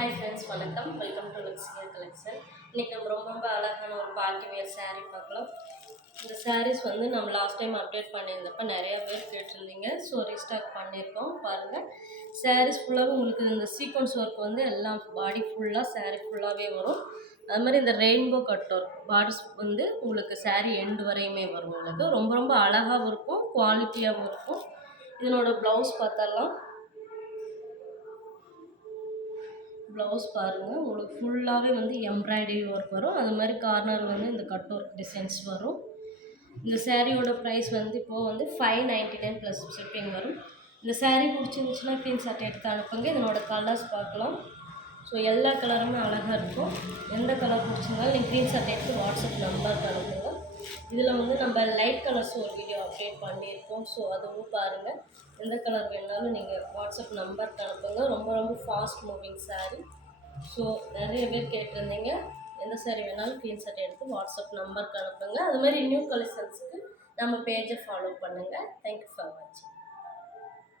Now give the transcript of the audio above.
Hi friends, வணக்கம். Welcome to Luxia collection. இன்றைக்கி நம்ம ரொம்ப அழகான ஒரு பார்ட்டி வேர் saree பார்க்கலாம். இந்த sarees வந்து நம்ம லாஸ்ட் டைம் அப்டேட் பண்ணியிருந்தப்போ நிறையா பேர் கேட்டிருந்தீங்க. ஸோ ரீஸ்டாக் பண்ணியிருக்கோம். பாருங்கள், sarees ஃபுல்லாகவே உங்களுக்கு இந்த சீக்வன்ஸ் ஒர்க் வந்து எல்லாம் பாடி ஃபுல்லாக saree ஃபுல்லாகவே வரும். அது மாதிரி இந்த ரெயின்போ கட் ஒர்க் பார்டர்ஸ் வந்து உங்களுக்கு saree எண்டு வரையுமே வரும். உங்களுக்கு ரொம்ப ரொம்ப அழகாகவும் இருக்கும், குவாலிட்டியாகவும் இருக்கும். இதனோட ப்ளவுஸ் பார்த்தரலாம். ப்ளவுஸ் பாருங்கள், உங்களுக்கு ஃபுல்லாகவே வந்து எம்ப்ராய்டரி ஒர்க் வரும். அது மாதிரி கார்னர் வந்து இந்த கட் ஒர்க் டிசைன்ஸ் வரும். இந்த சேரீயோட ப்ரைஸ் வந்து இப்போது வந்து 599 ப்ளஸ் ஷிப்பிங் வரும். இந்த சேரீ பிடிச்சிருந்துச்சுன்னா ஸ்க்ரீன்ஷாட் எடுத்து அனுப்புங்க. இதனோட கலர்ஸ் பார்க்கலாம். ஸோ எல்லா கலருமே அழகாக இருக்கும். எந்த கலர் பிடிச்சிருந்தாலும் நீங்கள் ஸ்க்ரீன்ஷாட் எடுத்து வாட்ஸ்அப் நம்பருக்கு அனுப்புங்க. இதில் வந்து நம்ம லைட் கலர்ஸ் ஒரு வீடியோ அப்டேட் பண்ணியிருக்கோம். ஸோ அதுவும் பாருங்கள். எந்த கலர் வேணாலும் நீங்கள் வாட்ஸ்அப் நம்பருக்கு அனுப்புங்க. ரொம்ப ரொம்ப ஃபாஸ்ட் மூவிங் சாரீ. ஸோ நிறைய பேர் கேட்டிருந்தீங்க. எந்த சாரீ வேணாலும் ஸ்க்ரீன்ஷாட் எடுத்து வாட்ஸ்அப் நம்பருக்கு அனுப்புங்க. அது மாதிரி நியூ கலெக்ஷன்ஸுக்கு நம்ம பேஜை ஃபாலோ பண்ணுங்கள். தேங்க்யூ ஃபார் வாட்சிங்.